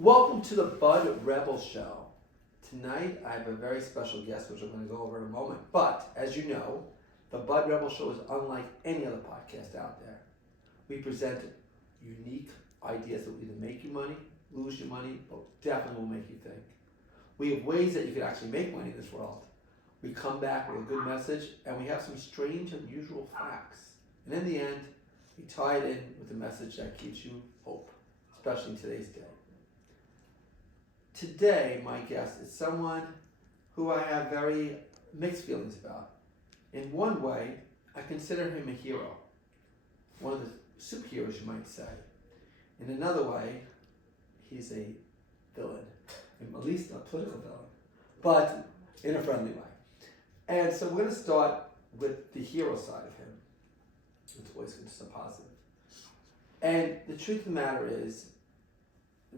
Welcome to the Bud Rebel Show. Tonight I have a very special guest, which I'm going to go over in a moment. But as you know, the Bud Rebel Show is unlike any other podcast out there. We present unique ideas that will either make you money, lose you money, but definitely will make you think. We have ways that you can actually make money in this world. We come back with a good message, and we have some strange, unusual facts. And in the end, we tie it in with a message that gives you hope, especially in today's day. Today, my guest is someone who I have very mixed feelings about. In one way, I consider him a hero, one of the superheroes, you might say. In another way, he's a villain, at least a political villain, but in a friendly way. And so we're going to start with the hero side of him. It's always good to stay positive. And the truth of the matter is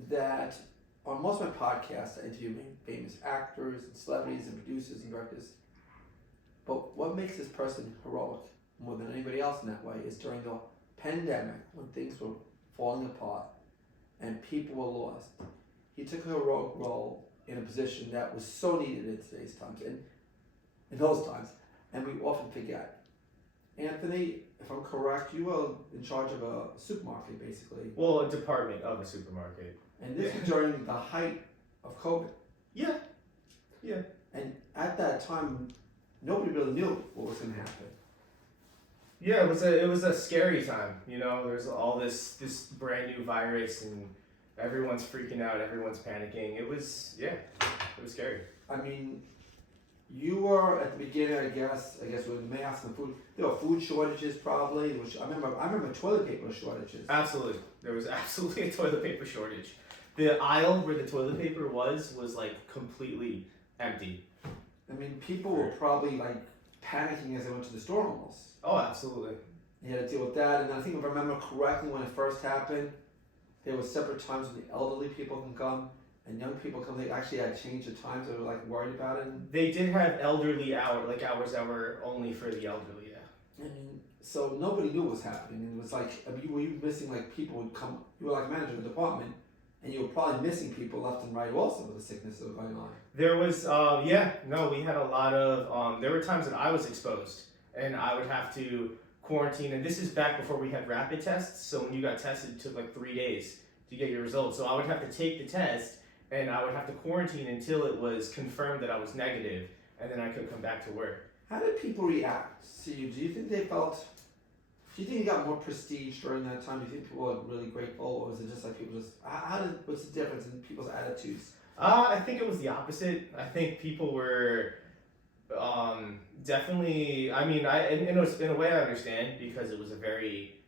that on most of my podcasts, I interview famous actors and celebrities and producers and directors. But what makes this person heroic more than anybody else in that way is during the pandemic, when things were falling apart and people were lost, he took a heroic role in a position that was so needed in today's times and in those times, and we often forget. Anthony, if I'm correct, you were in charge of a supermarket, basically. Well, a department of a supermarket. And this was during the height of COVID. Yeah. And at that time, nobody really knew what was going to happen. Yeah, it was a scary time. You know, there's all this brand new virus and everyone's freaking out, everyone's panicking. It was scary. I mean, you were at the beginning, I guess with masks and food. There were food shortages probably. I remember toilet paper shortages. Absolutely, there was absolutely a toilet paper shortage. The aisle where the toilet paper was like completely empty. I mean, people were probably like panicking as they went to the store almost. Oh, absolutely. You had to deal with that, and I think if I remember correctly, when it first happened, there were separate times when the elderly people can come and young people come. They actually had changed the times. They were like worried about it. They did have elderly hours that were only for the elderly. Yeah. I mean, so nobody knew what was happening. And it was like, were you missing like people would come? You were like manager of the department, and you were probably missing people left and right also with the sickness that was going on. There was, we had a lot of, there were times that I was exposed and I would have to quarantine. And this is back before we had rapid tests. So when you got tested, it took like 3 days to get your results. So I would have to take the test and I would have to quarantine until it was confirmed that I was negative, and then I could come back to work. How did people react to you? Do you think they felt, do you think you got more prestige during that time? Do you think people were really grateful, or was it just like people just, what's the difference in people's attitudes? I think it was the opposite. I think people were definitely, I mean, in a way I understand, because it was a very,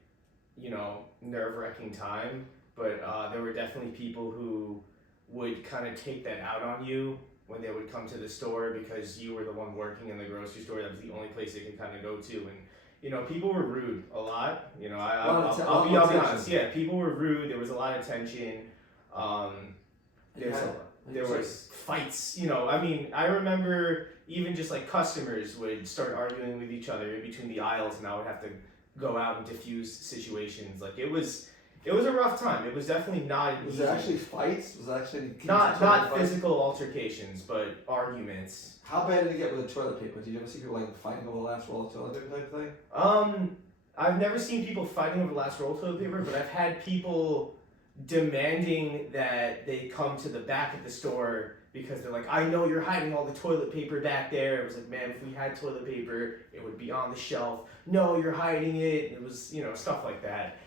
nerve-wracking time, but there were definitely people who would kind of take that out on you when they would come to the store, because you were the one working in the grocery store. That was the only place they could kind of go to, and people were rude a lot. I'll be honest. Yeah, people were rude. There was a lot of tension. There was fights. I remember even just like customers would start arguing with each other in between the aisles, and I would have to go out and diffuse situations. Like it was a rough time. It was definitely not. Was it actually fights? Was it actually not physical altercations, but arguments. How bad did it get with the toilet paper? Did you ever see people like fighting over the last roll of toilet paper type thing? I've never seen people fighting over the last roll of toilet paper, but I've had people demanding that they come to the back of the store because they're like, I know you're hiding all the toilet paper back there. It was like, man, if we had toilet paper, it would be on the shelf. No, you're hiding it. It was, stuff like that.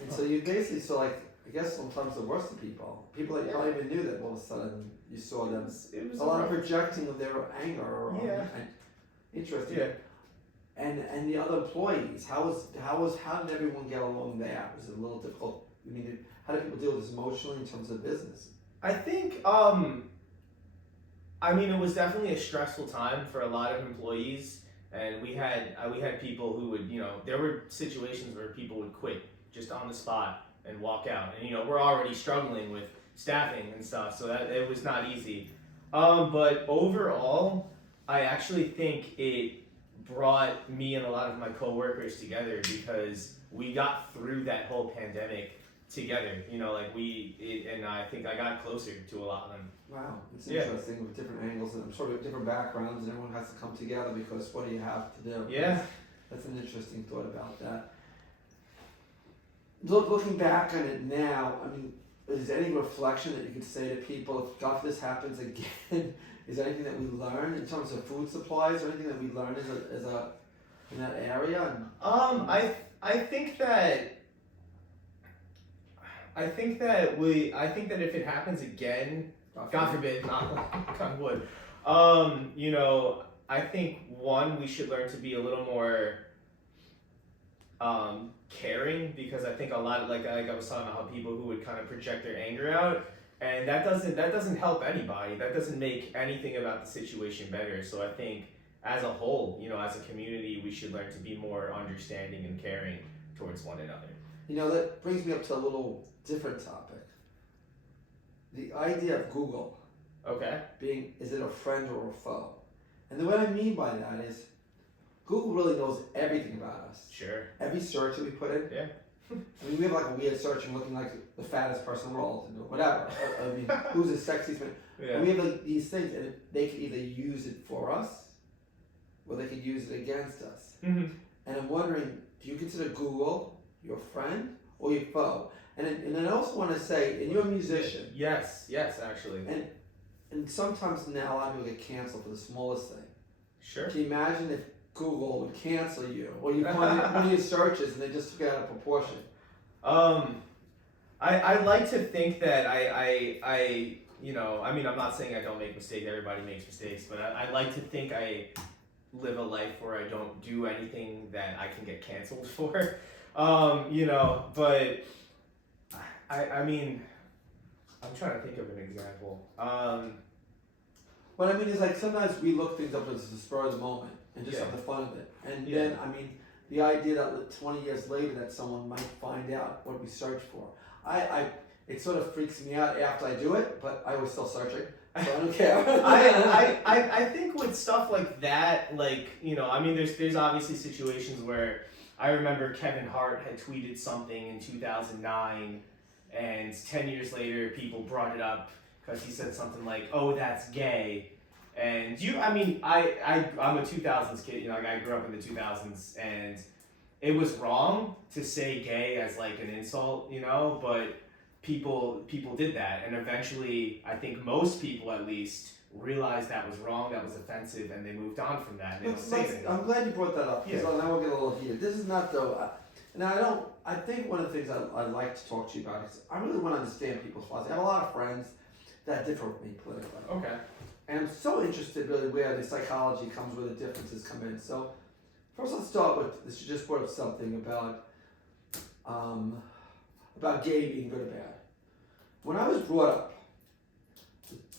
And so you basically saw, like, I guess sometimes the worst of people that you probably even knew that all of a sudden you saw them. It was a lot of projecting of their anger or interesting. Yeah. And the other employees, how did everyone get along there? Was it a little difficult? I mean, how did people deal with this emotionally in terms of business? I think, it was definitely a stressful time for a lot of employees, and we had people who would, there were situations where people would quit just on the spot and walk out, and we're already struggling with staffing and stuff, so that it was not easy. But overall, I actually think it brought me and a lot of my coworkers together, because we got through that whole pandemic together. And I think I got closer to a lot of them. Wow, it's Yeah. interesting with different angles and sort of different backgrounds, and everyone has to come together because what do you have to do? Yeah. That's an interesting thought about that. Looking back on it now, I mean, is there any reflection that you could say to people if God this happens again? Is there anything that we learn in terms of food supplies or anything that we learn as a in that area? And, I think that if it happens again, God forbid, knock on wood. I think we should learn to be a little more caring, because I think a lot, like I was talking about, how people who would kind of project their anger out, and that doesn't help anybody. That doesn't make anything about the situation better. So I think as a whole, as a community, we should learn to be more understanding and caring towards one another. That brings me up to a little different topic. The idea of Google Okay. being, is it a friend or a foe? And what I mean by that is, Google really knows everything about us. Sure. Every search that we put in. Yeah. I mean, we have like a weird search and looking like the fattest person in the world, whatever. I mean, who's the sexiest man? Yeah. And we have like these things, and they could either use it for us, or they could use it against us. Mm-hmm. And I'm wondering, do you consider Google your friend or your foe? And I also want to say, and you're a musician. Yes, actually. And sometimes now a lot of people get canceled for the smallest thing. Sure. Can you imagine if Google would cancel you, or you find one of your searches and they just took it out of proportion? I like to think that I I'm not saying I don't make mistakes. Everybody makes mistakes, but I like to think I live a life where I don't do anything that I can get canceled for. But I mean, I'm trying to think of an example. What I mean is, like, sometimes we look things up as the spur of the moment and just Yeah. have the fun of it. And Yeah. then, I mean, the idea that 20 years later that someone might find out what we search for. It sort of freaks me out after I do it, but I was still searching, so I don't care. I think with stuff like that, there's obviously situations where I remember Kevin Hart had tweeted something in 2009, and 10 years later people brought it up because he said something like, "Oh, that's gay." And I'm a 2000s kid, I grew up in the 2000s, and it was wrong to say gay as like an insult, but people did that, and eventually I think most people at least realized that was wrong, that was offensive, and they moved on from that. And they don't say anything. I'm glad you brought that up, because now we'll get a little heated. This is not though. I think one of the things I'd like to talk to you about is I really want to understand people's thoughts. I have a lot of friends that differ with me politically. Okay. And I'm so interested really where the psychology comes, where the differences come in. So first let's start with this. You just brought up something about gay being good or bad. When I was brought up,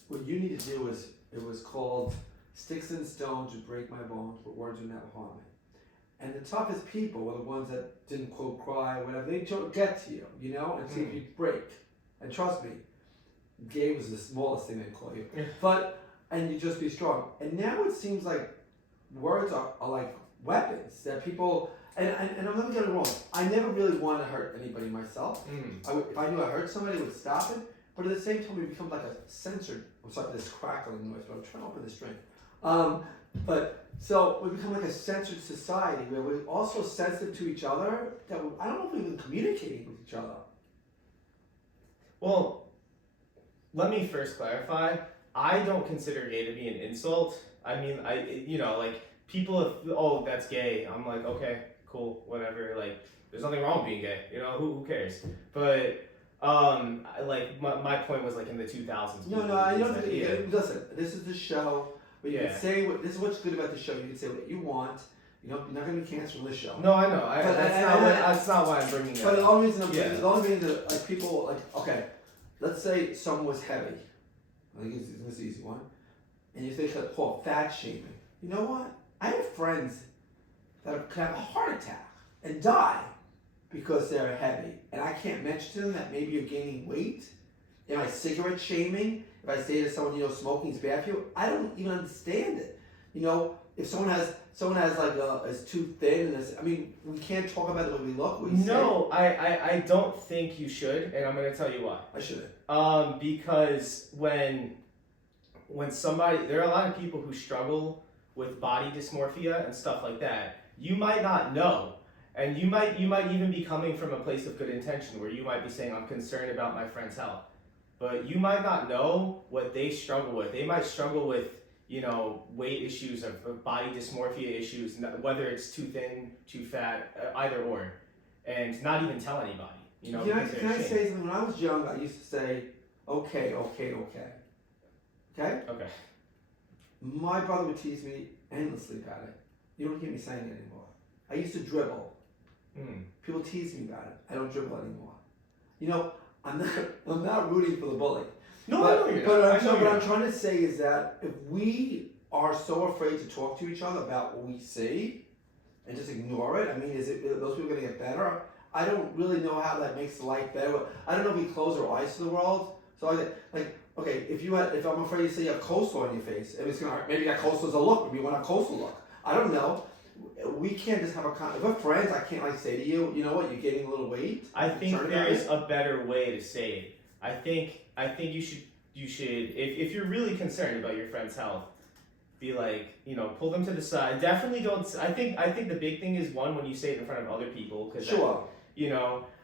what you need to do is, it was called sticks and stones would break my bones, but words would never harm me. And the toughest people were the ones that didn't quote cry or whatever. They get to you, and see if you break. And trust me, gay was the smallest thing they'd call you. Yeah. And you just be strong. And now it seems like words are like weapons that people, and I'm not getting it wrong. I never really want to hurt anybody myself. If I knew I hurt somebody, I would stop it. But at the same time, we become like a censored, I'm sorry, this crackling noise, but I'm trying to open this drink. So we become like a censored society where we're also sensitive to each other, that I don't know if we're even communicating with each other. Well, let me first clarify. I don't consider gay to be an insult. I mean, people, oh, that's gay. I'm like, okay, cool, whatever. Like, there's nothing wrong with being gay. Who cares? But, my point was like in the 2000s. No, I don't think. Listen, this is the show. But you can say this is what's good about the show. You can say what you want. You're not going to be canceled from the show. No, I know. That's not why I'm bringing it up. But the only reason that people okay, let's say someone was heavy. I think this is the easy one. And you think like, fat shaming. You know what? I have friends that could have a heart attack and die because they're heavy, and I can't mention to them that maybe you're gaining weight. Am I cigarette shaming? If I say to someone, smoking is bad for you, I don't even understand it. if someone has like is too thin, and I mean, we can't talk about the way we look. No, I don't think you should, and I'm gonna tell you why. I shouldn't. Because when somebody, there are a lot of people who struggle with body dysmorphia and stuff like that. You might not know, and you might even be coming from a place of good intention where you might be saying, I'm concerned about my friend's health, but you might not know what they struggle with. They might struggle with, weight issues, of body dysmorphia issues, whether it's too thin, too fat, either or, and not even tell anybody. Can I say something? When I was young, I used to say, okay. Okay? Okay. My brother would tease me endlessly about it. You don't hear me saying it anymore. I used to dribble. People tease me about it. I don't dribble anymore. I'm not rooting for the bully. No, what I'm trying to say is that if we are so afraid to talk to each other about what we see and just ignore it, I mean, are those people going to get better? I don't really know how that makes life better. I don't know if we close our eyes to the world. So okay, if I'm afraid to say you have coleslaw on your face, if it's gonna hurt, maybe that coleslaw is a look, maybe you want a coleslaw look. I don't know. We can't just have if we're friends, I can't say to you, you know what, you're gaining a little weight. I think there is a better way to say it. I think you should if you're really concerned about your friend's health, be like, pull them to the side. Definitely don't. I think the big thing is when you say it in front of other people, because sure.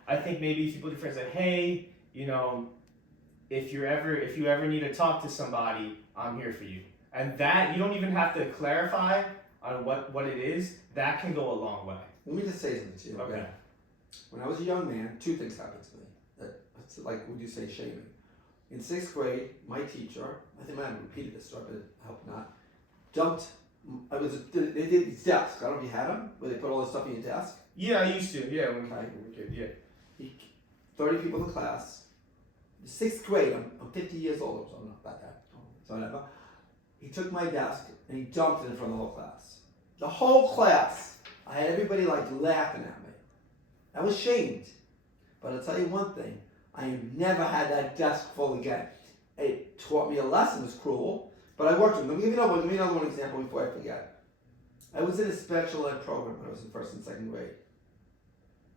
I think maybe if you put your friends like, hey, if you ever need to talk to somebody, I'm here for you. And that, you don't even have to clarify on what it is. That can go a long way. Let me just say something to you. Okay. When I was a young man, two things happened to me. That's like, would you say shaming? In 6th grade, my teacher, I think I might have repeated this story, but I hope not, they did these desks. I don't know if you had them, where they put all this stuff in your desk. Yeah, I used to. Yeah, when we were kids. Yeah. 30 people in the class. 6th grade, I'm 50 years old, so I'm not about that. So whatever. He took my desk and he dumped it in front of the whole class. The whole class. I had everybody laughing at me. I was shamed. But I'll tell you one thing. I have never had that desk full again. It taught me a lesson. It was cruel, but I worked with it. Let me give you another one example before I forget. I was in a special ed program when I was in 1st and 2nd grade.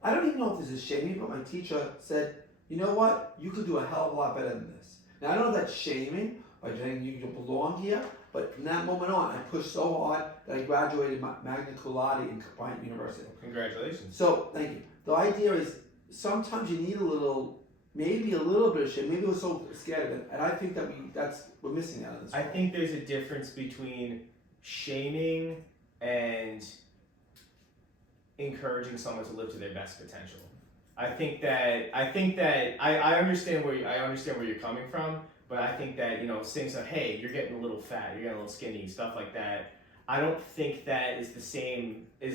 I don't even know if this is shaming, but my teacher said, you know what? You could do a hell of a lot better than this. Now, I don't know if that's shaming by saying you don't belong here, but from that moment on, I pushed so hard that I graduated magna cum laude in Bryant University. Congratulations. So, thank you. The idea is sometimes you need maybe a little bit of shame. Maybe we're so scared of it, and I think that we're missing out on this. I think there's a difference between shaming and encouraging someone to live to their best potential. I understand where you're coming from, but I think that saying so, hey, you're getting a little fat, you're getting a little skinny, stuff like that. I don't think that is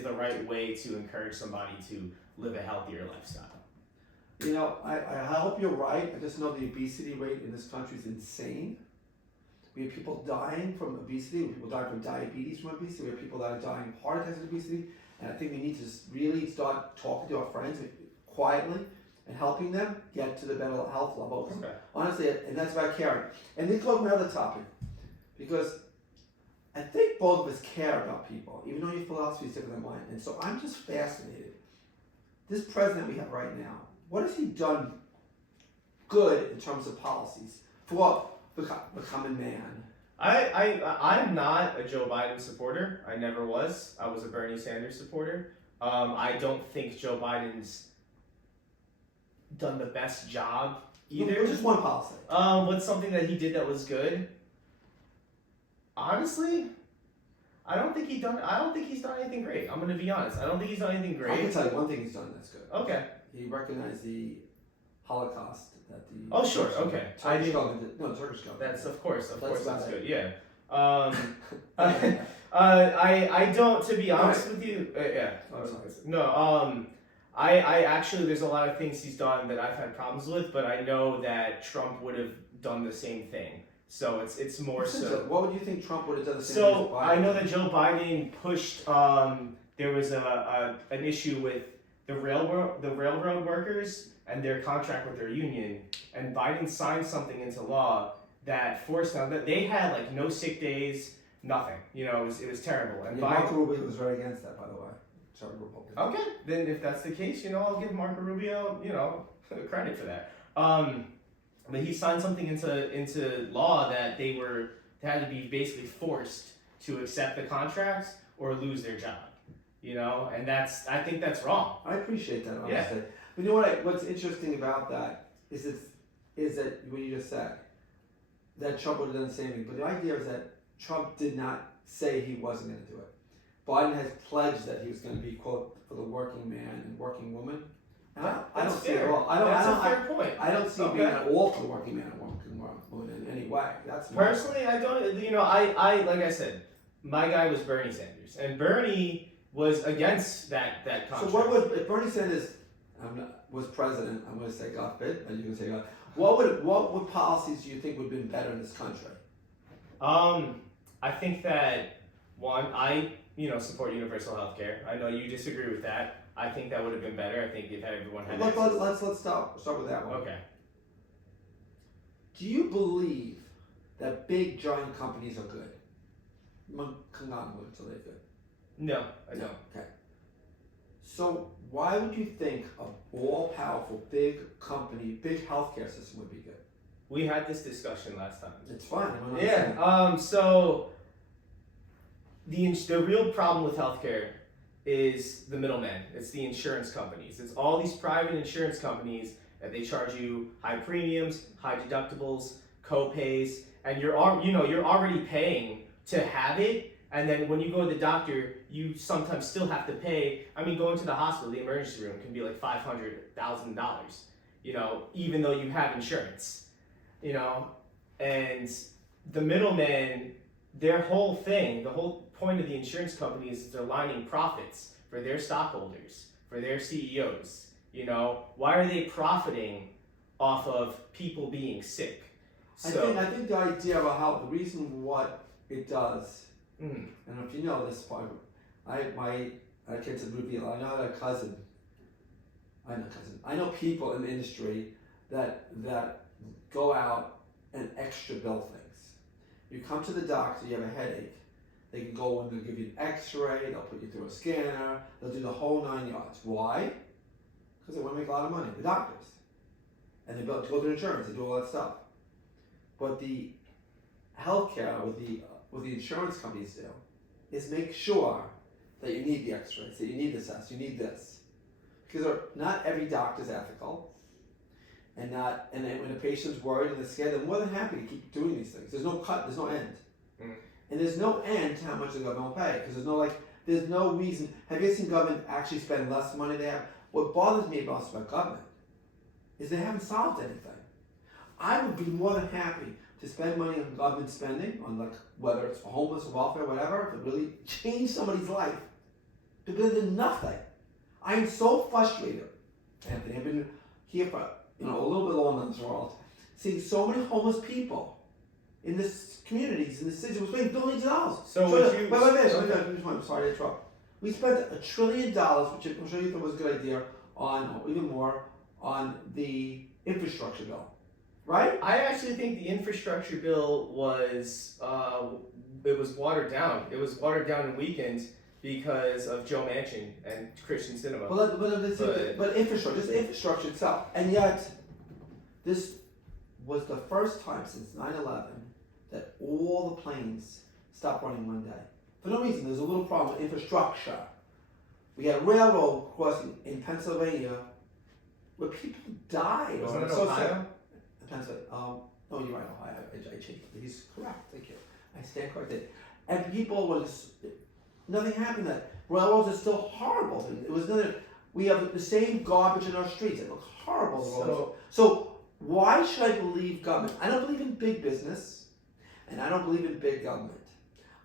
the right way to encourage somebody to live a healthier lifestyle. I hope you're right. I just know the obesity rate in this country is insane. We have people dying from obesity. We have people dying from diabetes from obesity. We have people that are dying of heart attacks from obesity. And I think we need to really start talking to our friends quietly and helping them get to the better health level. Okay. Honestly, and that's about caring. And then go to another topic, because I think both of us care about people, even though your philosophy is different than mine. And so I'm just fascinated. This president we have right now, what has he done good in terms of policies for the common man? I'm not a Joe Biden supporter. I never was. I was a Bernie Sanders supporter. I don't think Joe Biden's done the best job either. Just one policy. What's something that he did that was good? Honestly, I don't think he's done anything great. I'm gonna be honest. I don't think he's done anything great. I can tell you one thing he's done that's good. Okay. He recognized the Holocaust that the. Oh sure. Okay. Turkish government. That's of course that's good. Yeah. Okay. I don't, to be honest with you. Yeah. No. I actually, there's a lot of things he's done that I've had problems with, but I know that Trump would have done the same thing. So it's more so. What would you think Trump would have done the same thing? So I know that Joe Biden pushed. There was an issue with the railroad workers and their contract with their union, and Biden signed something into law that forced them that they had no sick days. nothing. You know, it was terrible. And Yeah, Marco Rubio was very against that, by the way. Sorry, Republican. okay, then if that's the case, I'll give Marco Rubio, credit for that. But he signed something into law that they had to be basically forced to accept the contracts or lose their job. And I think that's wrong. I appreciate that, honestly. Yeah. But you know what's interesting about that is that what you just said, that Trump would have done the same thing. But the idea is that Trump did not say he wasn't going to do it. Biden has pledged that he was going to be, quote, for the working man and working woman. And I don't see it at all. That's a fair point. I don't see it being at all for the working man and working woman in any way. That's personally, I don't. I like I said, my guy was Bernie Sanders, and Bernie was against that contract. So what would if Bernie Sanders was president? I'm going to say God forbid, and you can say God. What policies do you think would have been better in this country? I think that one, I support universal health care. I know you disagree with that. I think that would have been better. I think if everyone had access. Let's start with that one. Okay. Do you believe that big giant companies are good? Conglomerates, are they good? No, I don't. Okay. So why would you think an all-powerful big company, big healthcare system would be good? We had this discussion last time. It's fine. Yeah. So the real problem with healthcare is the middleman. It's the insurance companies. It's all these private insurance companies that they charge you high premiums, high deductibles, co-pays, and you're already paying to have it. And then when you go to the doctor, you sometimes still have to pay. I mean, going to the hospital, the emergency room can be like $500,000. Even though you have insurance. And the middleman, their whole thing, the whole point of the insurance company is they're lining profits for their stockholders, for their CEOs. Why are they profiting off of people being sick? So, I think the idea about how the reason what it does, I don't know if you know this part. I can't reveal. I know people in the industry that go out and extra bill things. You come to the doctor, you have a headache. They can go in, they'll give you an x-ray, they'll put you through a scanner, they'll do the whole 9 yards. Why? Because they want to make a lot of money, the doctors. And they go through insurance, they do all that stuff. But the healthcare, what the insurance companies do, is make sure that you need the x-rays, that you need this test, you need this. Because not every doctor is ethical. And then when a patient's worried and they're scared, they're more than happy to keep doing these things. There's no cut, there's no end. And there's no end to how much the government will pay. Because there's no reason. Have you seen government actually spend less money they have? What bothers me about government is they haven't solved anything. I would be more than happy to spend money on government spending, on whether it's for homeless or welfare, whatever, to really change somebody's life. Because there's nothing. I am so frustrated, Anthony. I've been here for a little bit longer in this world, seeing so many homeless people in this communities, in the cities. We're spending billions of dollars. I'm sorry to interrupt. We spent $1 trillion, which I'm sure you thought was a good idea, or even more, on the infrastructure bill. Right? I actually think the infrastructure bill was watered down. It was watered down and weakened because of Joe Manchin and Christian Sinema. But infrastructure, just the infrastructure itself. And yet, this was the first time since 9/11 that all the planes stopped running one day. For no reason. There's a little problem with infrastructure. We had a railroad crossing in Pennsylvania where people died. Wasn't it Ohio? Pennsylvania. No, you're right, Ohio. I changed it. He's correct. Thank you. I stand corrected. And people nothing happened. That railroads are still horrible. It was nothing. We have the same garbage in our streets. It looks horrible. So why should I believe government? I don't believe in big business, and I don't believe in big government.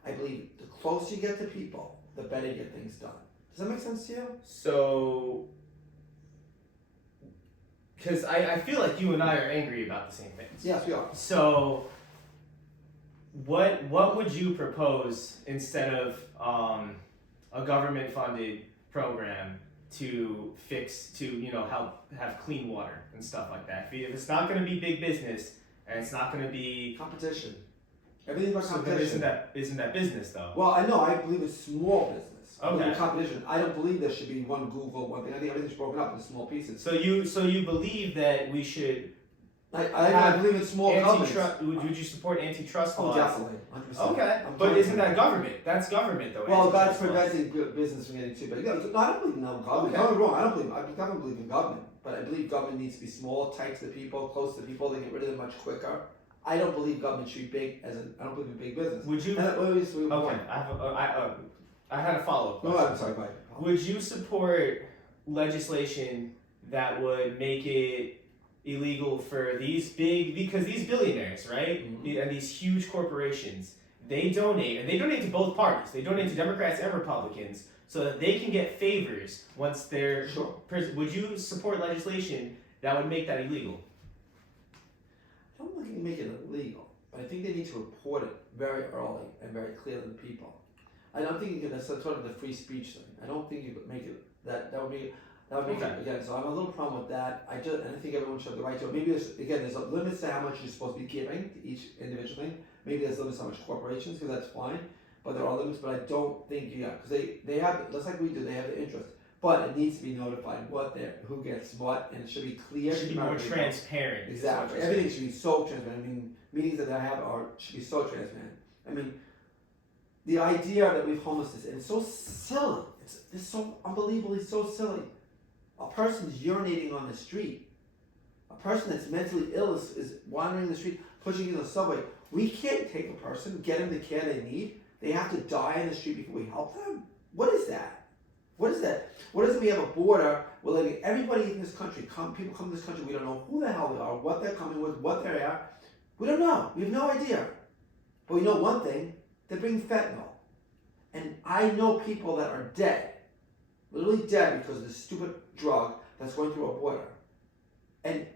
I believe the closer you get to people, the better you get things done. Does that make sense to you? So, because I feel like you and I are angry about the same things. Yes, we are. So, what would you propose instead of a government-funded program to help have clean water and stuff like that? If it's not going to be big business and it's not going to be Competition. Everything's about So then competition. isn't that business though? Well, I know. I believe it's small business. I believe in Okay. competition. I don't believe there should be one Google, one thing. I think everything's broken up into small pieces. So you believe that we should I believe in small companies. antitrust? Would you support antitrust Oh, laws? definitely, 100%. Okay, I'm but totally isn't that for it. government? That's government though. Well, that's antitrust laws. preventing business from getting too big. No, I don't believe in government. Okay. Don't get me wrong. I definitely believe in government, but I believe government needs to be small, tight to the people, close to the people. They get rid of them much quicker. I don't believe government should be big I don't believe in big business. Would you? And, wait, wait, wait, Okay, I had a follow up No, question. I'm sorry, go ahead. Would you support legislation that would make it illegal for these because these billionaires, right, Mhm. and these huge corporations, they donate to both parties. They donate to Democrats and Republicans so that they can get favors once they're. Sure. Would you support legislation that would make that illegal? I don't think you can make it illegal, but I think they need to report it very early and very clear to the people. I don't think you can. That's sort of the free speech thing. I don't think you could make it that would make Okay. it again. So I'm a little problem with that. I think everyone should have the right to it. Maybe there's limits to how much you're supposed to be giving to each individual thing. Maybe there's limits to how much corporations, because that's fine. But there are limits. But I don't think because they have just like we do. They have the interest, but it needs to be notified who gets what, and it should be clear. It should be to more American people. transparent. is Exactly. what you're Everything saying. should be so transparent. I mean, meetings that I have should be so transparent. I mean, the idea that we have homelessness, and it's so silly. It's so unbelievably so silly. A person's urinating on the street. A person that's mentally ill is wandering the street, pushing in the subway. We can't take a person, get them the care they need. They have to die in the street before we help them. What is that? What is that? What is it? We have a border. We're letting everybody in this country come. People come to this country. We don't know who the hell they are, what they're coming with, what they are. We don't know. We have no idea. But we know one thing: they bring fentanyl. And I know people that are dead, literally dead because of this stupid drug that's going through our border. And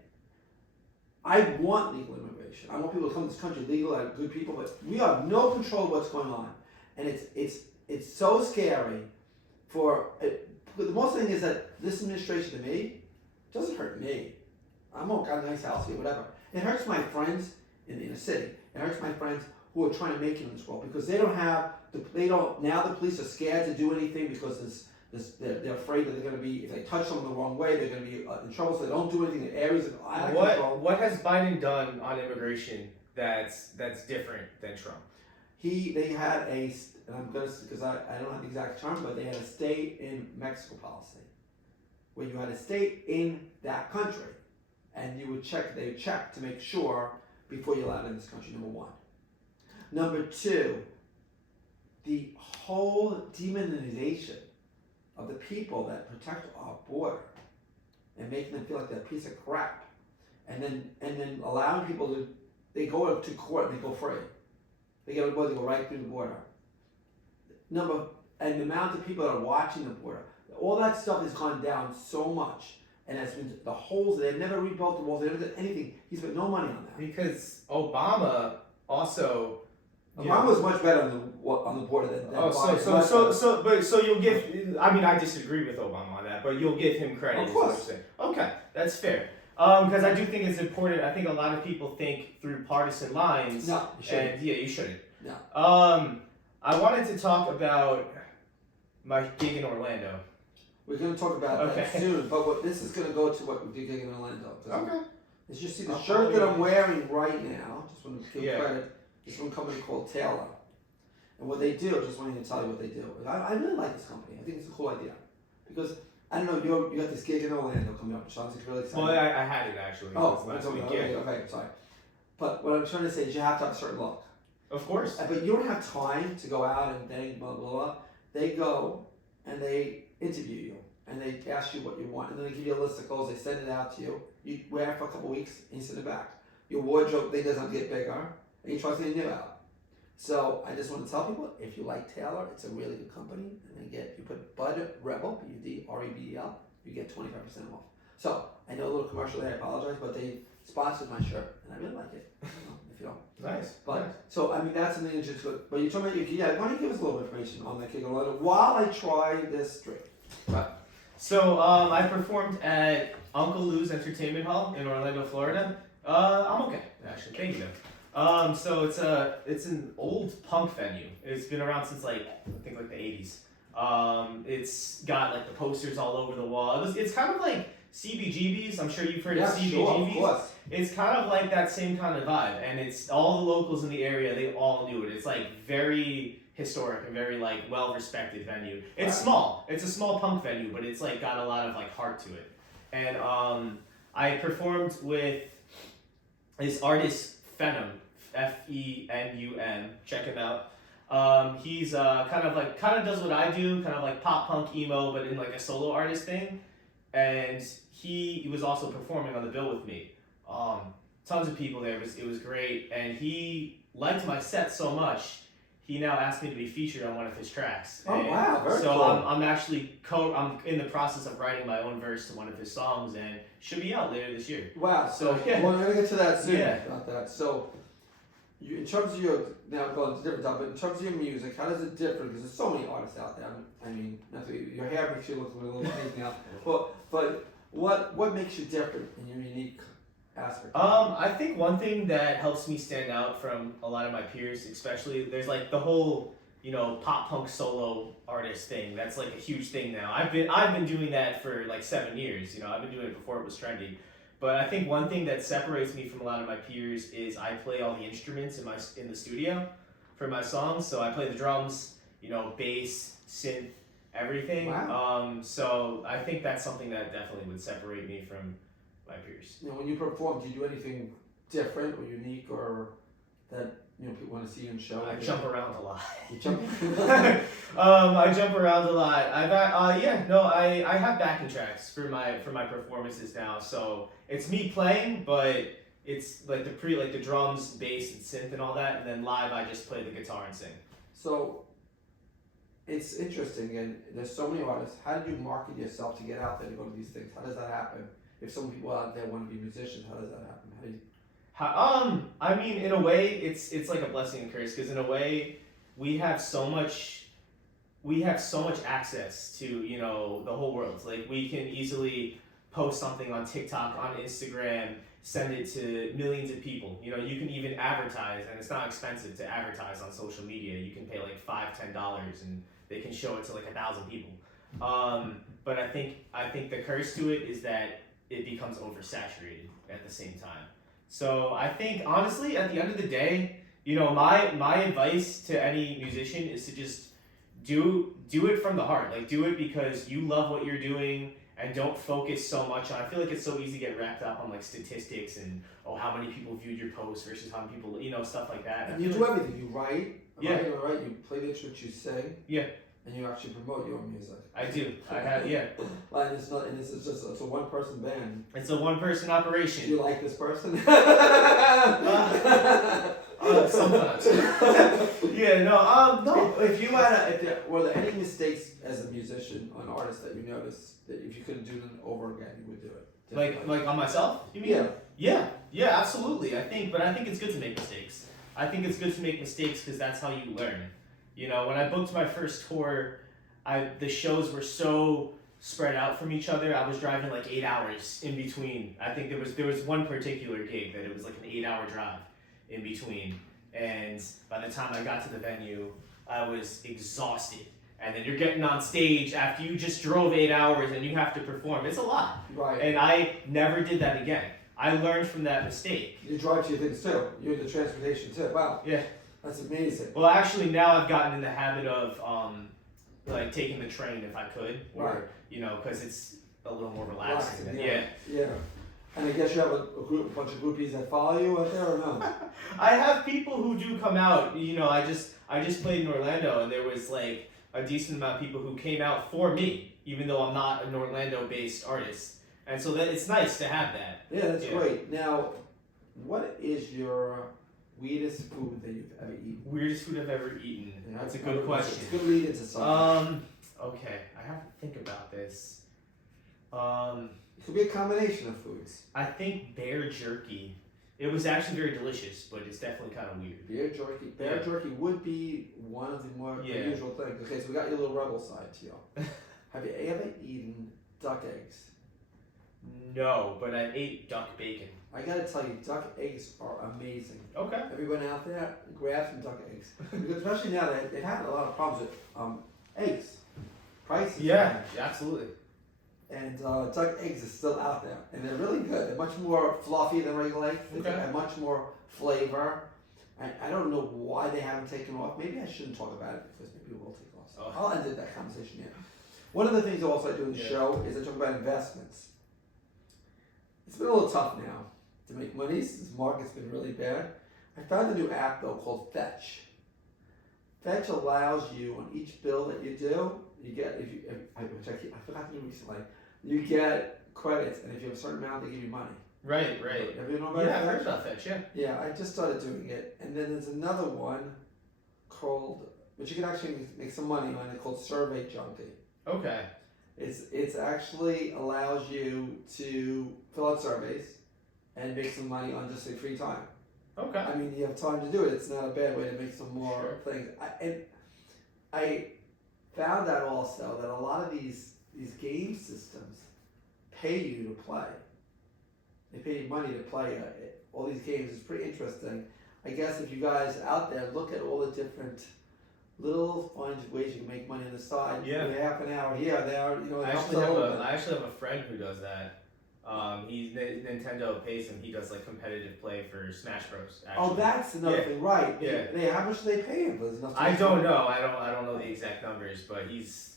I want legal immigration. I want people to come to this country legal, good people, but we have no control of what's going on. And it's so scary the most thing is that this administration to me doesn't hurt me. I'm got a nice house here, whatever. It hurts my friends in the city. It hurts my friends who are trying to make it in this world because now the police are scared to do anything because they're afraid that they're going to be, if they touch someone the wrong way, they're going to be in trouble, so they don't do anything in areas of control. What has Biden done on immigration that's different than Trump? They had and I'm going to, because I don't have the exact term, but they had a stay in Mexico policy, where you had to stay in that country, and they would check to make sure before you're allowed in this country, number one. Number two, the whole demonization of the people that protect our border and making them feel like they're a piece of crap, and then allowing people they go to court and they go free. They go right through the border. And the amount of people that are watching the border, all that stuff has gone down so much, and that's been the holes. They've never rebuilt the walls. They never did anything. He spent no money on that. Because Obama also. Obama was much better on the border than Biden. So you'll give. I mean, I disagree with Obama on that, but you'll give him credit. Of course. Is what you're saying. Okay, that's fair. Because I do think it's important. I think a lot of people think through partisan lines. No, you shouldn't. And yeah, you shouldn't. No. I wanted to talk about my gig in Orlando. We're going to talk about that soon, but this is going to go to what we did in Orlando. Okay. As you see, the shirt that I'm wearing right now, just want to give Yeah. credit, is from a company called Taylor. And what they do, just wanting to tell you what they do. I really like this company. I think it's a cool idea. Because, I don't know, you got this gig in Orlando coming up. It sounds like really exciting. Well, I had it actually. Oh, last okay, week. okay, sorry. But what I'm trying to say is you have to have a certain look. Of course. But you don't have time to go out and bang, blah, blah, blah. They go and they interview you. And they ask you what you want. And then they give you a list of clothes. They send it out to you. You wear it for a couple weeks and you send it back. Your wardrobe thing doesn't get bigger. And you try something new out. So I just want to tell people, if you like Taylor, it's a really good company. And you put Bud Rebel, BUDREBEL, you get 25% off. So I know a little commercial there, I apologize, but they sponsored my shirt. And I really like it. I don't know if you don't. Nice. But nice. so I mean that's something interesting. But you're talking about why don't you give us a little information on that gig in Orlando while I try this drink? Right. So I performed at Uncle Lou's Entertainment Hall in Orlando, Florida. I'm okay, actually. Thank you. So it's an old punk venue. It's been around since like I think like the 80s. It's got like the posters all over the wall. It's kind of like CBGB's. I'm sure you've heard of CBGB's. Sure, of course. It's kind of like that same kind of vibe, and it's all the locals in the area. They all knew it. It's like very historic and very like well respected venue. It's Wow. small. It's a small punk venue, but it's like got a lot of like heart to it. And I performed with this artist Phenom, Fenum. Check him out. He's kind of does what I do, kind of like pop punk emo, but in like a solo artist thing. And he was also performing on the bill with me. Tons of people there. It was great, and he liked my set so much. He now asked me to be featured on one of his tracks. Oh, And wow, very so cool. I'm actually I'm in the process of writing my own verse to one of his songs, and should be out later this year. Wow. So Yeah. well, we're gonna get to that soon Yeah. about that. So, you, in terms of your now going to different topic, in terms of your music, how does it differ? Because there's so many artists out there. I mean, not to, your hair makes you look a little fake now, but what makes you different in your unique aspect? I think one thing that helps me stand out from a lot of my peers, especially there's like the whole pop punk solo artist thing. That's like a huge thing now. I've been doing that for like 7 years. I've been doing it before it was trendy. But I think one thing that separates me from a lot of my peers is I play all the instruments in the studio for my songs. So I play the drums, bass, synth, everything. Wow. So I think that's something that definitely would separate me from my peers. When you perform, do you do anything different or unique, or that people want to see you in show? I jump around a lot. You jump. I jump around a lot. I have backing tracks for my performances now. So it's me playing, but it's like the drums, bass, and synth and all that, and then live I just play the guitar and sing. So it's interesting, and there's so many artists. How do you market yourself to get out there to go to these things? How does that happen? If some people out there want to be musicians, how does that happen? How do you? I mean, in a way, it's like a blessing and curse, because in a way, we have so much access to the whole world. Like we can easily post something on TikTok, on Instagram, send it to millions of people. You can even advertise, and it's not expensive to advertise on social media. You can pay like $5-10, and they can show it to like 1,000 people. But I think the curse to it is that it becomes oversaturated at the same time. So I think honestly, at the end of the day, my advice to any musician is to just do it from the heart. Like do it because you love what you're doing, and don't focus so much on. I feel like it's so easy to get wrapped up on like statistics and how many people viewed your post versus how many people stuff like that. And you do everything. You write. Yeah. You play the instrument. You sing. Yeah. And you actually promote your own music. I do. I have. Yeah. And it's not. And it's a one-person band. It's a one-person operation. Do you like this person? Sometimes. Yeah. No. If were there any mistakes as a musician, an artist that you noticed that if you couldn't do them over again, you would do it? Like on myself? You mean? Yeah, absolutely. I think it's good to make mistakes. I think it's good to make mistakes because that's how you learn. When I booked my first tour, the shows were so spread out from each other. I was driving like 8 hours in between. I think there was one particular gig that it was like an 8-hour drive in between. And by the time I got to the venue, I was exhausted. And then you're getting on stage after you just drove 8 hours and you have to perform. It's a lot. Right. And I never did that again. I learned from that mistake. You drive to your things too. You're the transportation too. Wow. Yeah. That's amazing. Well, actually, now I've gotten in the habit of like taking the train if I could, or because it's a little more relaxed. Yeah. And I guess you have a bunch of groupies that follow you out there, or no? I have people who do come out. I just played in Orlando, and there was like a decent amount of people who came out for me, even though I'm not an Orlando-based artist. And so that it's nice to have that. Yeah, that's great. Now, what is your weirdest food that you've ever eaten? Weirdest food I've ever eaten. Yeah, That's a good question. It's a good lead into something. Okay, I have to think about this. It could be a combination of foods. I think bear jerky. It was actually very delicious, but it's definitely kind of weird. Bear jerky would be one of the more unusual things. Okay, so we got your little rebel side to you. Have you ever eaten duck eggs? No, but I ate duck bacon. I gotta tell you, duck eggs are amazing. Okay. Everyone out there, grab some duck eggs. Because especially now, they have a lot of problems with eggs. Prices. Yeah, absolutely. And duck eggs are still out there. And they're really good. They're much more fluffy than regular eggs. They Okay. have much more flavor. I don't know why they haven't taken off. Maybe I shouldn't talk about it because maybe it will take off. So I'll end that conversation here. One of the things also I do in the show is I talk about investments. It's been a little tough now to make money since the market's been really bad. I found a new app though called Fetch. Fetch allows you on each bill that you do, you get I forgot to do recently. You get credits, and if you have a certain amount, they give you money. Right. Have you know about Yeah, I've Fetch? heard about Fetch, yeah. Yeah, I just started doing it, and then there's another one called, which you can actually make some money on. It's called Survey Junkie. Okay. It's actually allows you to fill out surveys and make some money on just a free time. Okay. I mean, you have time to do it. It's not a bad way to make some more things. I found out also that a lot of these game systems pay you to play. They pay you money to play all these games. It's pretty interesting. I guess if you guys out there look at all the different little fun ways you can make money on the side. Yeah. For half an hour here, there, you know. I actually have a friend who does that. He's Nintendo pays him. He does like competitive play for Smash Bros. Actually. Oh, that's another thing, right? Yeah. How much do they pay him? There's enough to I make don't money. know. I don't know the exact numbers, but he's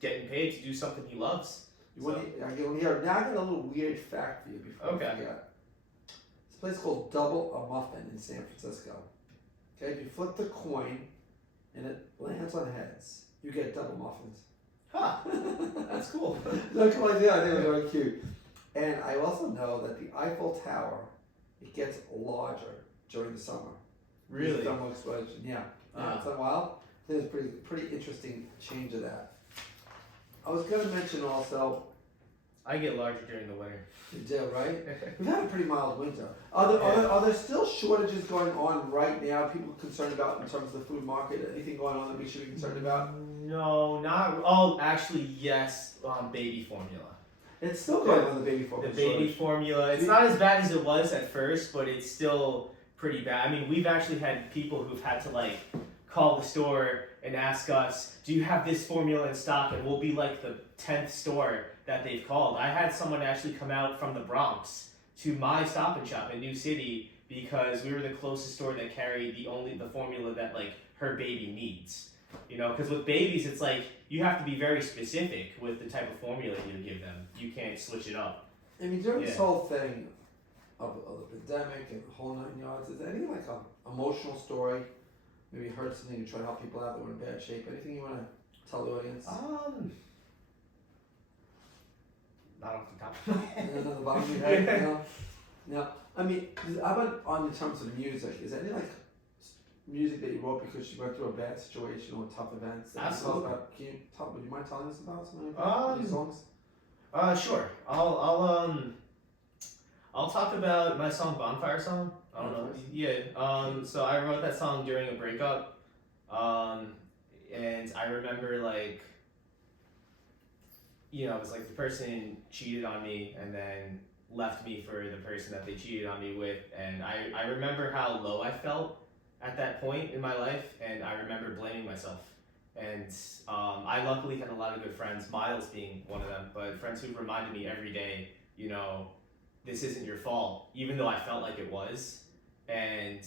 getting paid to do something he loves. I get one here. Now I got a little weird fact for you before I forget. This place called Double a Muffin in San Francisco. Okay, if you flip the coin and it lands on heads, you get double muffins. Huh. That's cool. No, come on, yeah, I think it was very cute. And I also know that the Eiffel Tower, it gets larger during the summer. Really? Thermal explosion, yeah. It's a while. I think it's pretty interesting change of that. I was going to mention also. I get larger during the winter. You do, right? We've had a pretty mild winter. Are there still shortages going on right now? People concerned about in terms of the food market? Anything going on that we should be concerned about? No, not. Oh, actually, yes. Baby formula. It's still going on the baby formula. The baby formula. It's not as bad as it was at first, but it's still pretty bad. I mean, we've actually had people who've had to like call the store and ask us, "Do you have this formula in stock?" And we'll be like the 10th store that they've called. I had someone actually come out from the Bronx to my Stop and Shop in New City because we were the closest store that carried the formula that like her baby needs. You know, because with babies, it's like you have to be very specific with the type of formula you give them. You can't switch it up. I mean, during this whole thing of the pandemic and the whole 9 yards, is there any like emotional story? Maybe you heard something, you try to help people out that were in bad shape. Anything you want to tell the audience? Not off the top of my head. On the bottom of your head, No. I mean, how about on the terms of music? Is there any like music that you wrote because you went through a bad situation or tough events? That Absolutely. Would you mind telling us about some of your songs? Sure. I'll talk about my song Bonfire Song. I don't know. Yeah. So I wrote that song during a breakup. And I remember like, you know, it was like the person cheated on me and then left me for the person that they cheated on me with. And I remember how low I felt at that point in my life. And I remember blaming myself. And I luckily had a lot of good friends, Miles being one of them, but friends who reminded me every day, you know, this isn't your fault, even though I felt like it was. And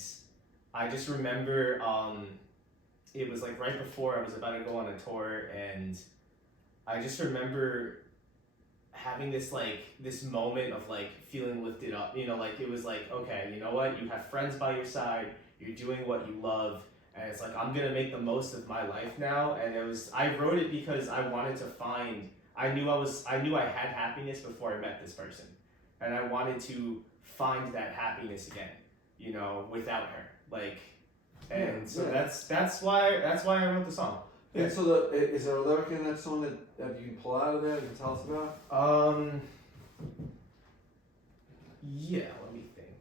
I just remember it was like right before I was about to go on a tour, and I just remember having this moment of like feeling lifted up, you know, like it was like, okay, you know what, you have friends by your side, you're doing what you love, and it's like, I'm gonna make the most of my life now. And I wrote it because I wanted to find, I knew I had happiness before I met this person, and I wanted to find that happiness again, you know, without her, like, and that's why I wrote the song. And so is there a lyric in that song that you can pull out of there that you can tell us about? Yeah, let me think.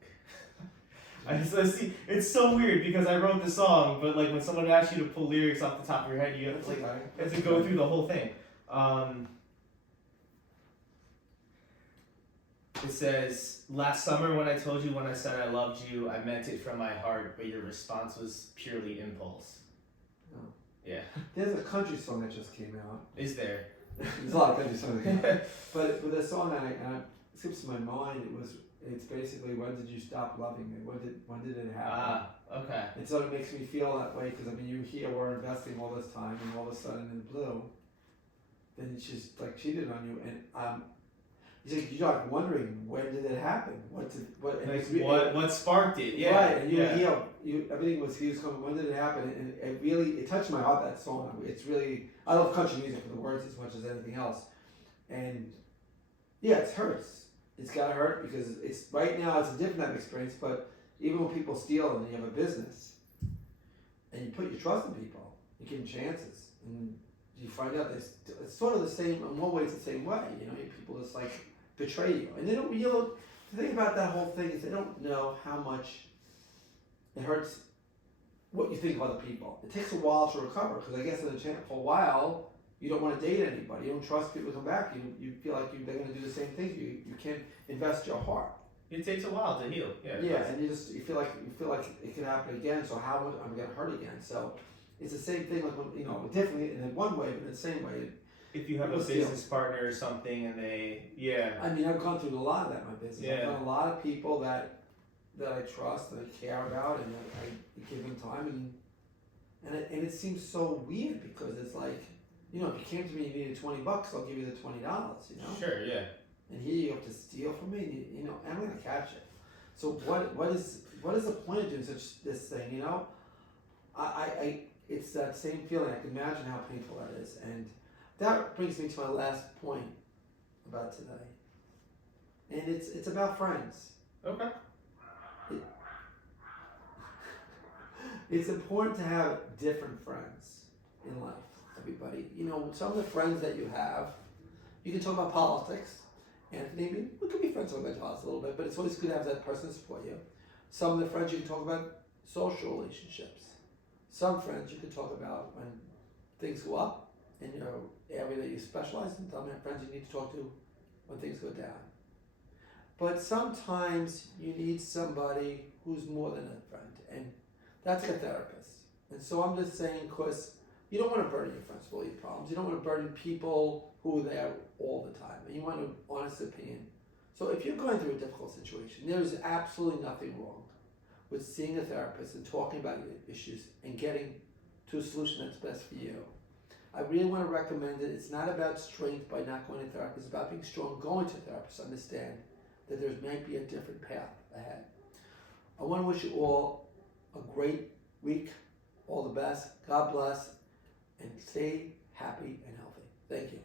See, it's so weird because I wrote the song, but like when someone asks you to pull lyrics off the top of your head, you have to have to go through the whole thing. It says, "Last summer when I told you when I said I loved you, I meant it from my heart, but your response was purely impulse." Oh. Yeah. There's a country song that just came out. Is there? There's a lot of country songs that came out. But with the song that it skips my mind, it's basically, when did you stop loving me? When did it happen? Okay. And so it makes me feel that way, because I mean, you hear we're investing all this time, and all of a sudden in the blue, then she's like cheated on you, and you're like wondering, when did it happen? What sparked it? Yeah. Right, and everything was, he was coming, when did it happen? And it touched my heart, that song. It's really, I love country music for the words as much as anything else. And yeah, it hurts. It's gotta hurt, because it's, right now it's a different type of experience, but even when people steal and you have a business, and you put your trust in people, you give them chances, and you find out it's sort of the same, in one way it's the same way, people just like betray you. And they don't, the thing about that whole thing is they don't know how much it hurts what you think of other people. It takes a while to recover, because I guess for a while, you don't want to date anybody. You don't trust people to come back. You feel like they're going to do the same things. You can't invest your heart. It takes a while to heal. Yeah. Yeah, and you feel like it can happen again. So how am I going to hurt again? So it's the same thing. Like when, differently in one way, but in the same way. If you have a business partner or something, and I mean, I've gone through a lot of that in my business. Yeah. I've got a lot of people that I trust, that I care about, and that I give them time, and it seems so weird, because it's like, if you came to me and you needed $20, I'll give you the $20. Sure, yeah. And here you have to steal from me, and I'm gonna catch it. So what is the point of doing this thing? It's that same feeling. I can imagine how painful that is, and that brings me to my last point about today. And it's about friends. Okay. It's important to have different friends in life. Everybody, some of the friends that you have, you can talk about politics. Anthony, we could be friends talking about politics a little bit, but it's always good to have that person support you. Some of the friends you can talk about social relationships. Some friends you can talk about when things go up in your area that you specialize in. Some friends you need to talk to when things go down. But sometimes you need somebody who's more than a friend, and that's a therapist. And so I'm just saying, because you don't want to burden your friends with all your problems. You don't want to burden people who are there all the time. And you want an honest opinion. So if you're going through a difficult situation, there's absolutely nothing wrong with seeing a therapist and talking about your issues and getting to a solution that's best for you. I really want to recommend it. It's not about strength by not going to therapy. It's about being strong going to therapists. Understand that there might be a different path ahead. I want to wish you all a great week. All the best. God bless. And stay happy and healthy. Thank you.